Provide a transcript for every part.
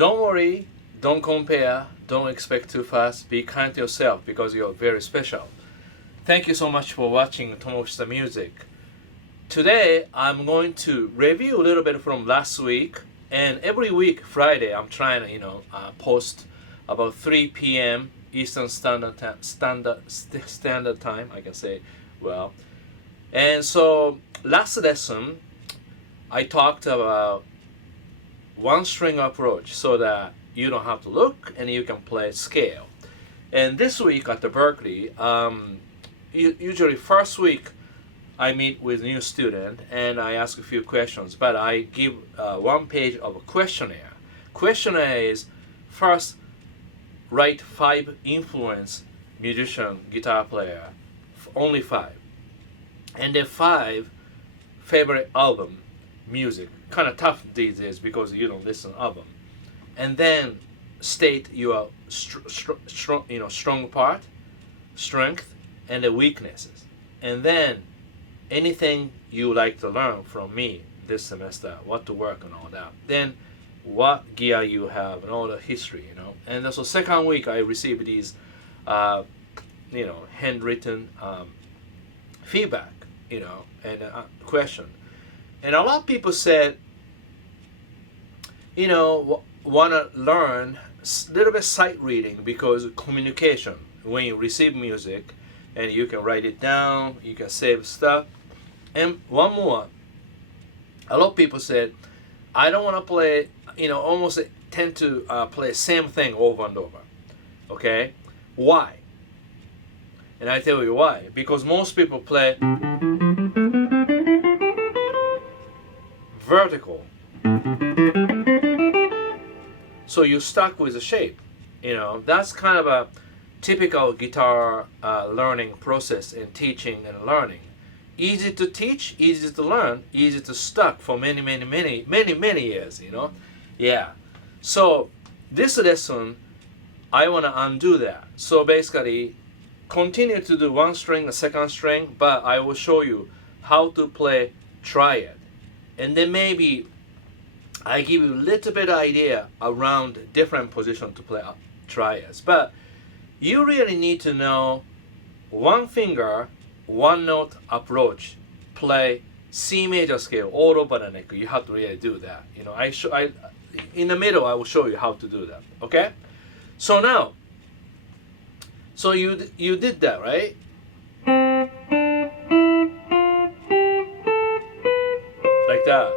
Don't worry, don't compare, don't expect too fast. Be kind to yourself because you're very special. Thank you so much for watching Tomoshita Music. Today I'm going to review a little bit from last week, and every week Friday I'm trying to post about 3 p.m. Eastern Standard Time, I can say. Well, and so last lesson I talked about one string approach so that you don't have to look and you can play scale. And this week at the Berkeley, usually first week I meet with new student and I ask a few questions, but I give 1 page of a questionnaire. Questionnaire is first write 5 influence musician, guitar player, only 5, and then 5 favorite album, music. Kind of tough these days because you don't listen to album. And then state your strong part, strength, and the weaknesses. And then anything you like to learn from me this semester, what to work and all that. Then what gear you have and all the history, And also second week I received these, handwritten feedback, and question. And a lot of people said, want to learn a little bit sight reading because communication, when you receive music and you can write it down, you can save stuff. And one more, a lot of people said, I don't want to play, almost tend to play same thing over and over. Okay? Why? And I tell you why. Because most people play vertical. So you're stuck with the shape. That's kind of a typical guitar learning process in teaching and learning. Easy to teach, easy to learn, easy to stuck for many years, Yeah. So this lesson, I want to undo that. So basically, continue to do one string, a second string, but I will show you how to play triad. And then maybe I give you a little bit of idea around different position to play triads. But you really need to know one finger, one note approach, play C major scale all over the neck. You have to really do that. In the middle I will show you how to do that. Okay? So now, so you did that, right? Like that.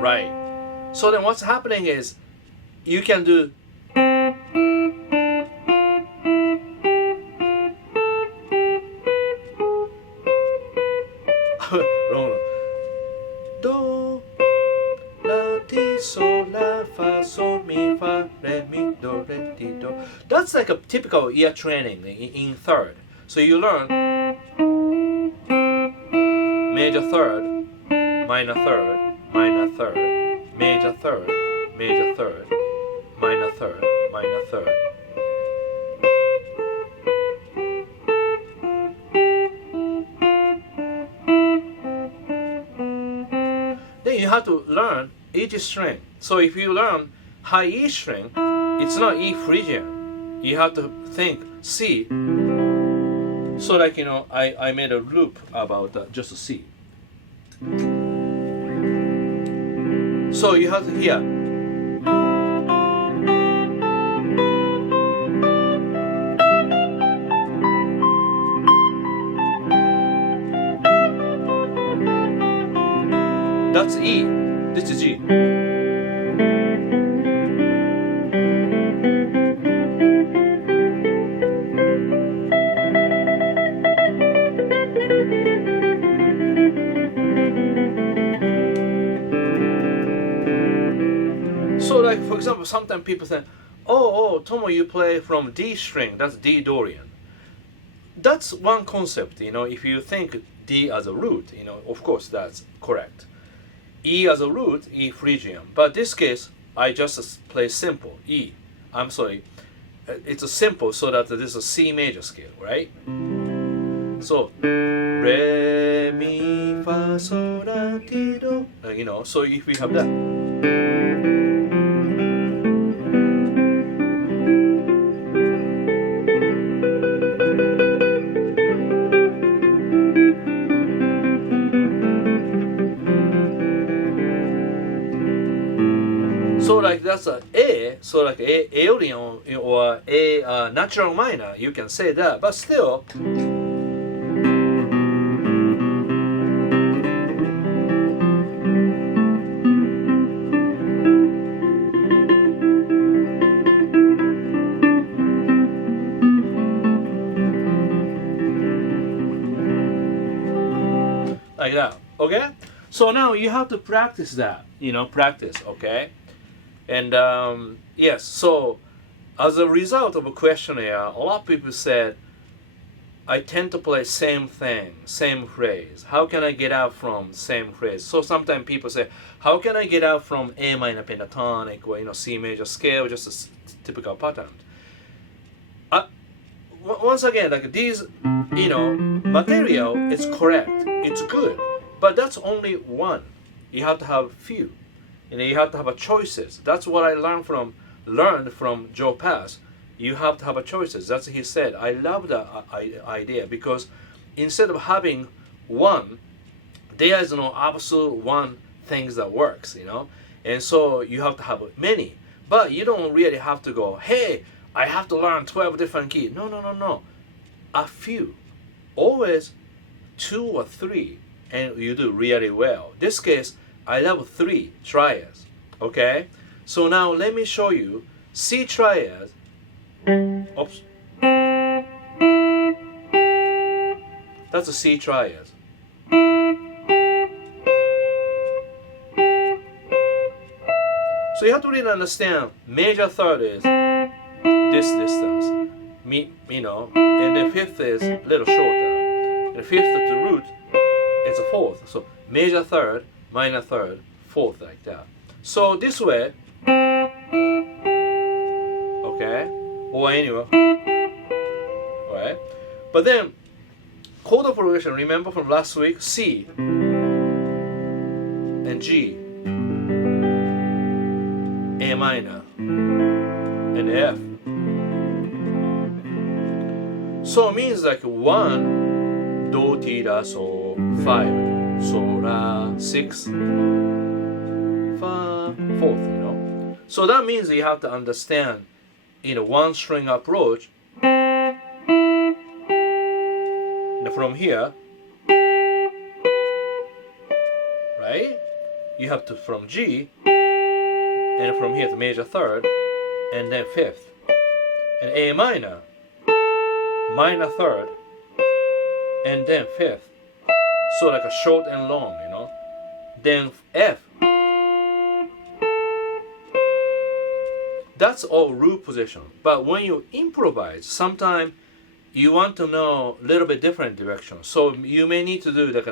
Right. So then what's happening is you can do do, la, ti, sol, la, fa, sol, mi, fa, re, mi, do, re, ti, do. That's like a typical ear training in third. So you learn major third, minor third, minor third, major third, major third, minor third, minor third. Then you have to learn each string. So if you learn high E string, it's not E Phrygian. You have to think C. So like, I made a loop about just C. So you have to hear. That's E. This is G. So like, for example, sometimes people say, oh, Tomo, you play from D string, that's D Dorian. That's one concept, if you think D as a root, of course that's correct. E as a root, E Phrygian. But this case, I just play simple, E. I'm sorry, it's a simple so that this is a C major scale, right? So re mi fa sol la ti do, so if we have that, so like that's a A, so like A Aeolian or A natural minor, you can say that, but still, like that, okay? So now you have to practice that, practice, okay? And yes, so as a result of a questionnaire, a lot of people said, I tend to play same thing, same phrase. How can I get out from same phrase? So sometimes people say, how can I get out from A minor pentatonic or C major scale, just a typical pattern? Once again, like these, material is correct, it's good, but that's only one. You have to have few. You have to have a choices. That's what I learned from Joe Pass. You have to have a choices. That's what he said. I love that idea, because instead of having one, there is no absolute one things that works, and so you have to have many. But you don't really have to go, hey, I have to learn 12 different keys. No. A few, always 2 or 3, and you do really well. This case, I love 3 triads, okay? So now let me show you C triad. Oops. That's a C triad. So you have to really understand major third is this distance, and the fifth is a little shorter. And the fifth of the root is a fourth. So major third, minor third, fourth, like that. So this way, okay, or anyway, alright. But then chord progression, remember from last week, C and G, A minor, and F. So it means like 1, do, ti, la, sol, 5, sol, la, 6, fa, 4th, So that means you have to understand, one string approach. And from here, right? You have to from G, and from here to major third, and then 5th, and A minor, minor third, and then 5th. So like a short and long, Then F. That's all root position. But when you improvise, sometimes you want to know a little bit different direction. So you may need to do like,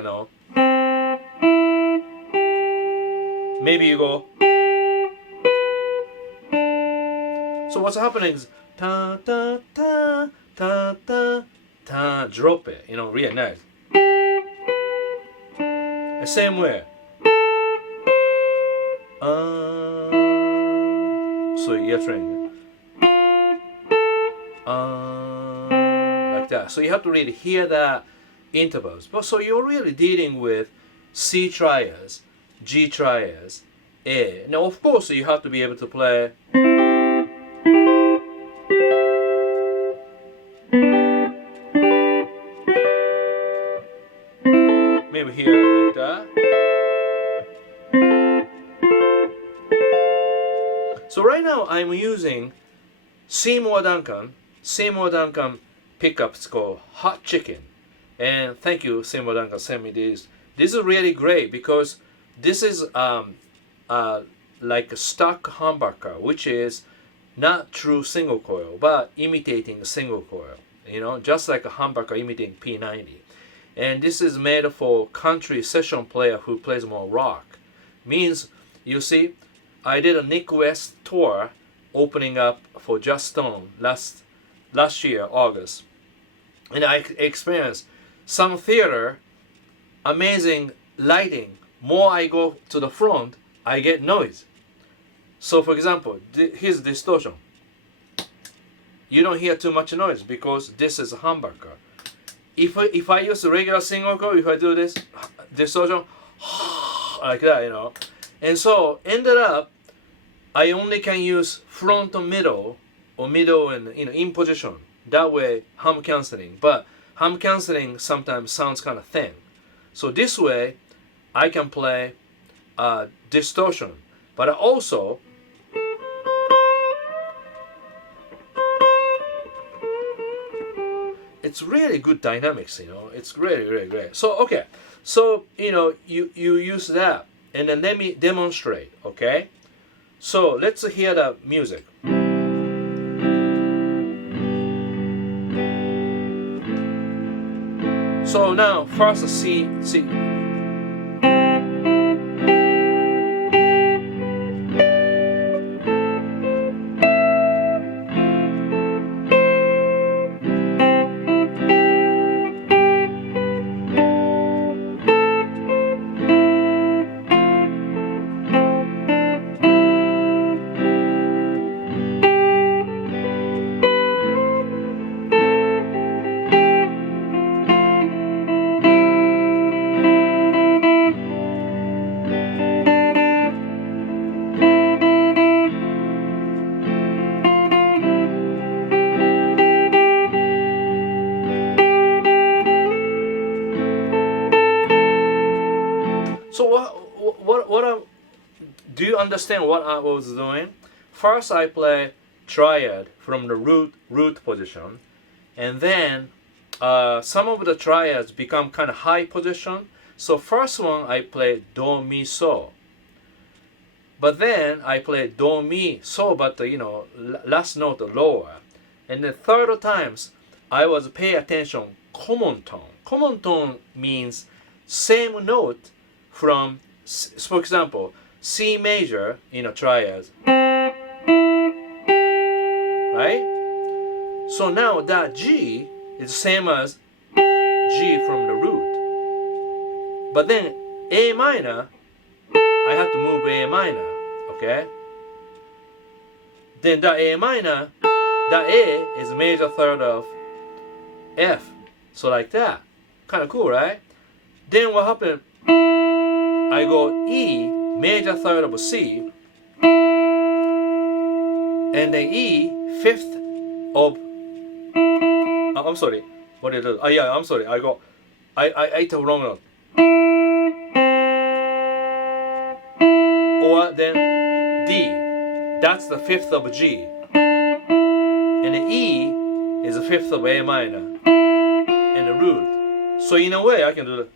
maybe you go. So what's happening is ta ta ta ta ta ta, drop it, really nice. The same way. So ear string. Like that. So you have to really hear the intervals. But so you're really dealing with C triads, G triads, A. Now of course you have to be able to play maybe here like that. So right now I'm using Seymour Duncan pickups called Hot Chicken. And thank you, Seymour Duncan sent me this. This is really great because this is like a stock humbucker, which is not true single coil, but imitating a single coil. Just like a humbucker imitating P90. And this is made for country session player who plays more rock. Means, you see, I did a Nick West tour opening up for Just Stone last year, August. And I experienced some theater, amazing lighting. More I go to the front, I get noise. So for example, here's distortion. You don't hear too much noise because this is a humbucker. If I use a regular single coil, if I do this distortion, like that, and so ended up, I only can use front and middle, or middle and in position. That way, hum canceling. But hum canceling sometimes sounds kind of thin. So this way, I can play distortion, but also it's really good dynamics. It's really, really great. So okay, so you use that, and then let me demonstrate. Okay, so let's hear the music. So now first C. Do you understand what I was doing? First I play triad from the root position, and then some of the triads become kind of high position. So first one I play do mi so, but then I play do mi so, but last note lower, and then third times I was pay attention common tone. Common tone means same note from, for example, C major triads, right? So now that G is same as G from the root, but then A minor, I have to move A minor, okay? Then that A minor, that A is major third of F, so like that, kind of cool, right? Then what happened? I go E, major third of C, and then E, fifth of, I'm sorry, what did it do? Yeah, I'm sorry, I ate the wrong note. Or then D, that's the fifth of G, and then E is the fifth of A minor, and the root. So in a way, I can do that.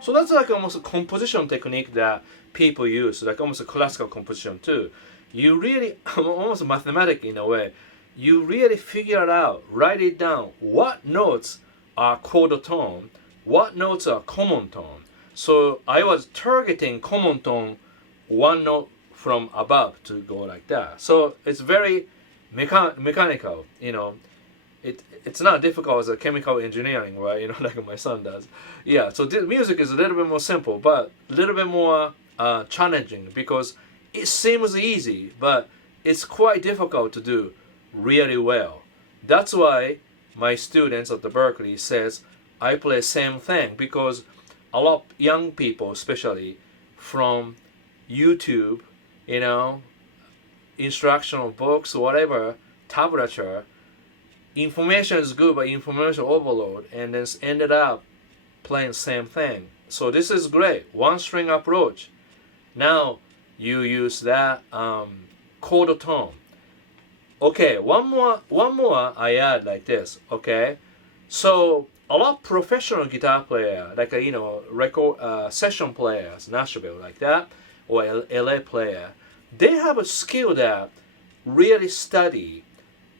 So that's like almost a composition technique that people use, like almost a classical composition too. You really, almost mathematic in a way, you really figure it out, write it down, what notes are chord tone, what notes are common tone. So I was targeting common tone, one note from above to go like that. So it's very mechanical, It's not difficult as a chemical engineering, right? Like my son does. Yeah, so this music is a little bit more simple, but a little bit more challenging because it seems easy, but it's quite difficult to do really well. That's why my students at the Berkeley says I play same thing, because a lot of young people, especially from YouTube, instructional books, whatever, tablature, information is good, but information overload, and then ended up playing same thing. So this is great, one string approach. Now you use that chord tone. Okay, one more I add like this. Okay, so a lot of professional guitar player, like record session players, Nashville like that, or LA player, they have a skill that really study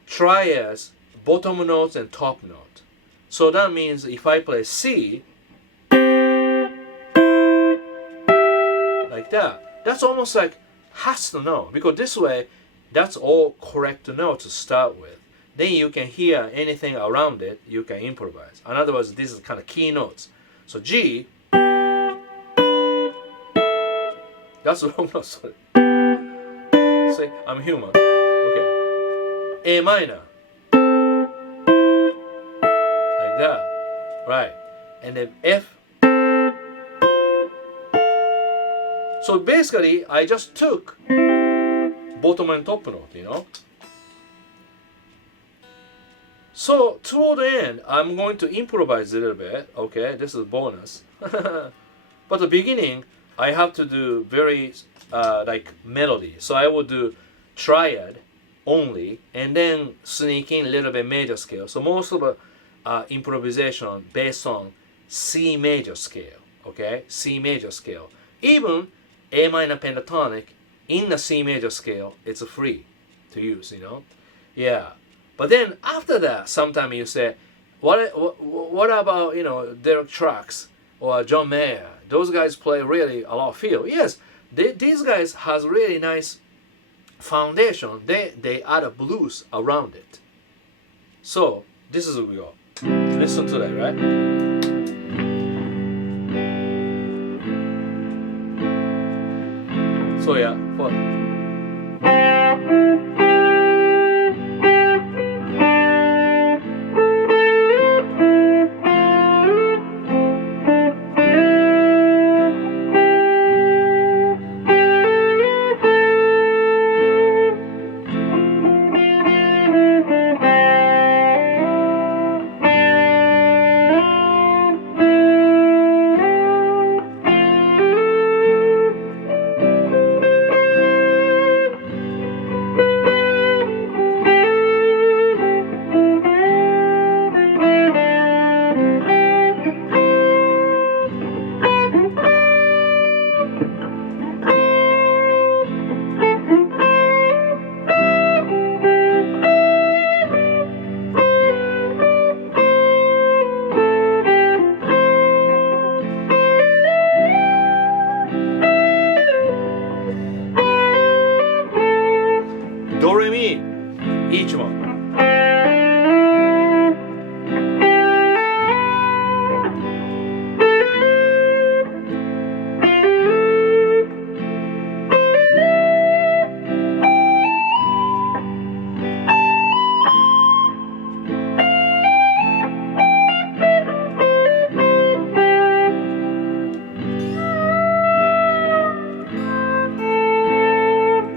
triads bottom notes and top note. So that means if I play C like that, that's almost like has to know, because this way that's all correct notes to start with. Then you can hear anything around it, you can improvise. In other words, this is kind of key notes. So G, that's the wrong note, sorry. See, I'm human. Okay. A minor. Like that. Right. And then F. So basically, I just took bottom and top note, you know. So toward the end, I'm going to improvise a little bit. Okay, this is a bonus. But the beginning, I have to do very like melody. So I will do triad only, and then sneak in a little bit major scale. So most of the improvisation based on C major scale. Okay, C major scale. Even A minor pentatonic in the C major scale, it's free to use. You know, yeah. But then after that, sometimes you say, what about, you know, Derek Trucks or John Mayer? Those guys play really a lot of feel. Yes, these guys has really nice foundation. They add a blues around it. So this is what we go. Listen to that, right? So yeah, what? Do, re, mi, each one.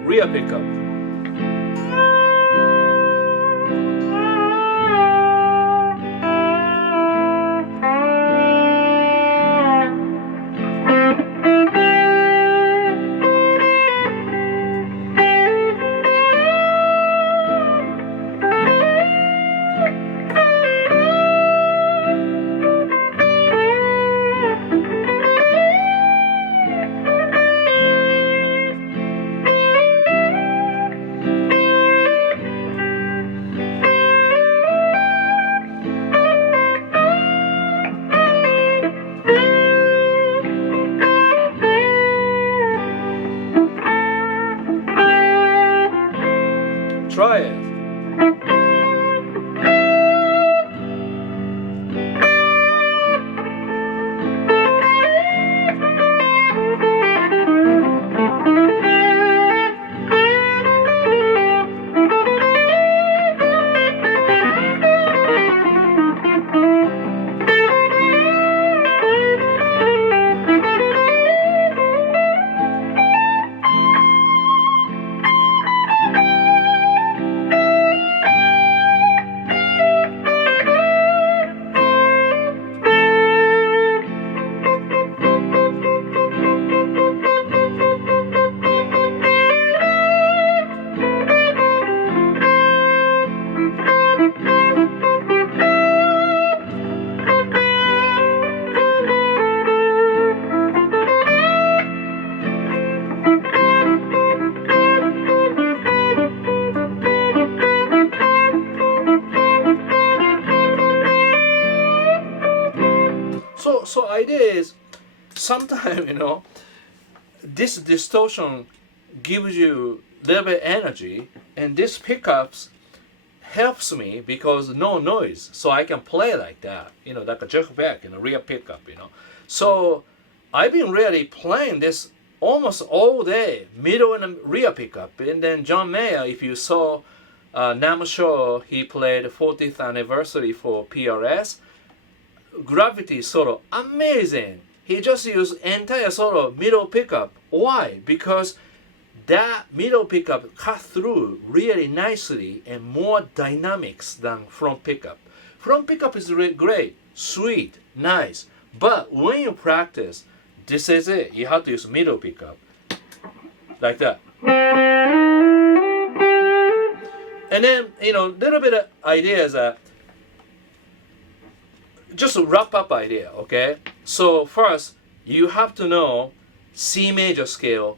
Rear pickup. idea is sometimes, this distortion gives you a little bit energy, and this pickups helps me because no noise, so I can play like that, like a jerk back in a real pickup, So I've been really playing this almost all day, middle and rear pickup. And then John Mayer, if you saw Nam show, he played 40th anniversary for PRS. Gravity solo, amazing. He just used entire solo middle pickup. Why? Because that middle pickup cut through really nicely and more dynamics than front pickup. Front pickup is really great, sweet, nice. But when you practice, this is it. You have to use middle pickup. Like that. And then, little bit of ideas that just a wrap up idea, okay? So first, you have to know C major scale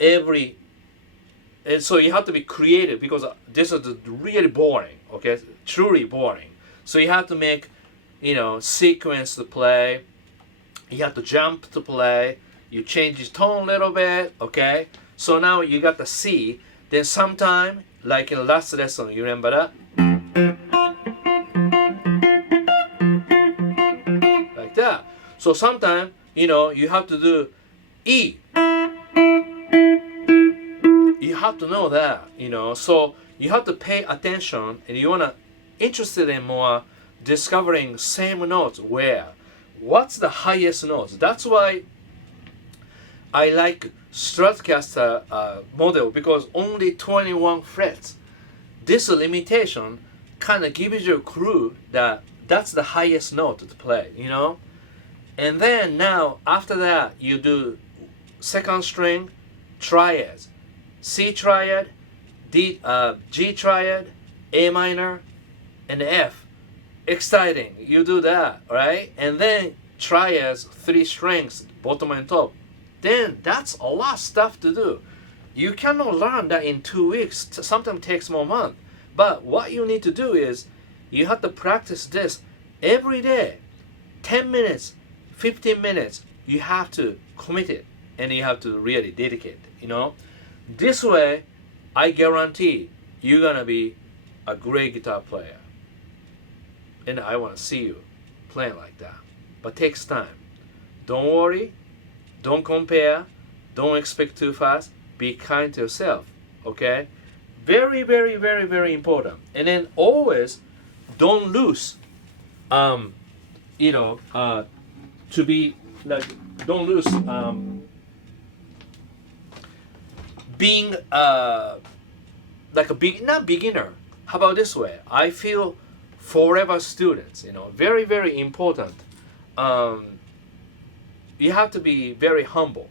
and so you have to be creative because this is really boring, okay? Truly boring. So you have to make, sequence to play. You have to jump to play. You change the tone a little bit, okay? So now you got the C. Then sometime, like in the last lesson, you remember that? Like that. So sometime, you have to do E. You have to know that, So you have to pay attention, and you wanna interested in more discovering same notes where. What's the highest notes? That's why I like Stratocaster model, because only 21 frets. This limitation kind of gives you a clue that that's the highest note to play, And then now after that you do second string triads. C triad, D, G triad, A minor, and F. Exciting. You do that, right? And then triads, 3 strings, bottom and top. Then that's a lot of stuff to do. You cannot learn that in 2 weeks. Sometimes it takes more months. But what you need to do is you have to practice this every day. 10 minutes, 15 minutes. You have to commit it, and you have to really dedicate, This way, I guarantee you're gonna be a great guitar player. And I wanna see you playing like that. But it takes time. Don't worry, don't compare, don't expect too fast, be kind to yourself, okay? Very, very, very, very important. And then always don't lose, to be like, don't lose, being like a not beginner. How about this way? I feel forever students, very, very important. You have to be very humble,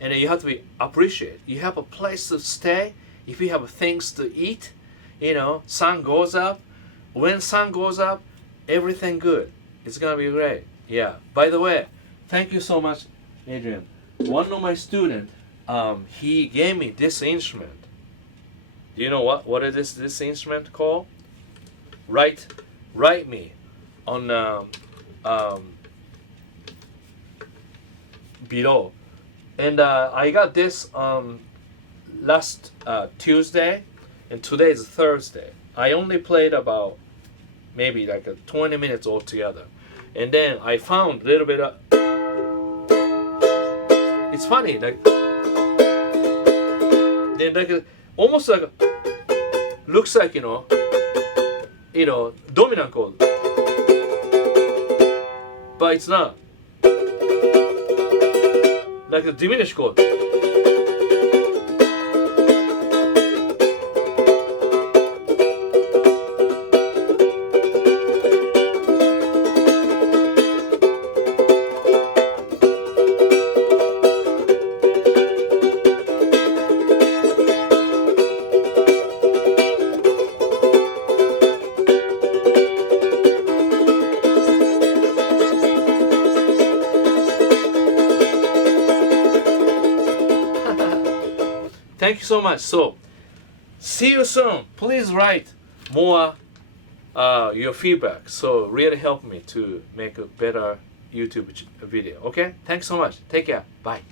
and you have to be appreciate. You have a place to stay. If you have things to eat, sun goes up. When sun goes up, everything good. It's gonna be great. Yeah. By the way, thank you so much, Adrian. One of my students, he gave me this instrument. Do you know what is this instrument called? Write me on below. And I got this last Tuesday, and today is Thursday. I only played about maybe like 20 minutes altogether, and then I found a little bit of. It's funny, like then like almost like looks like dominant chord, but it's not. Like a diminished chord. Thank you so much. So, see you soon. Please write more your feedback. So really help me to make a better, YouTube video. Okay, thanks so much. Take care. Bye.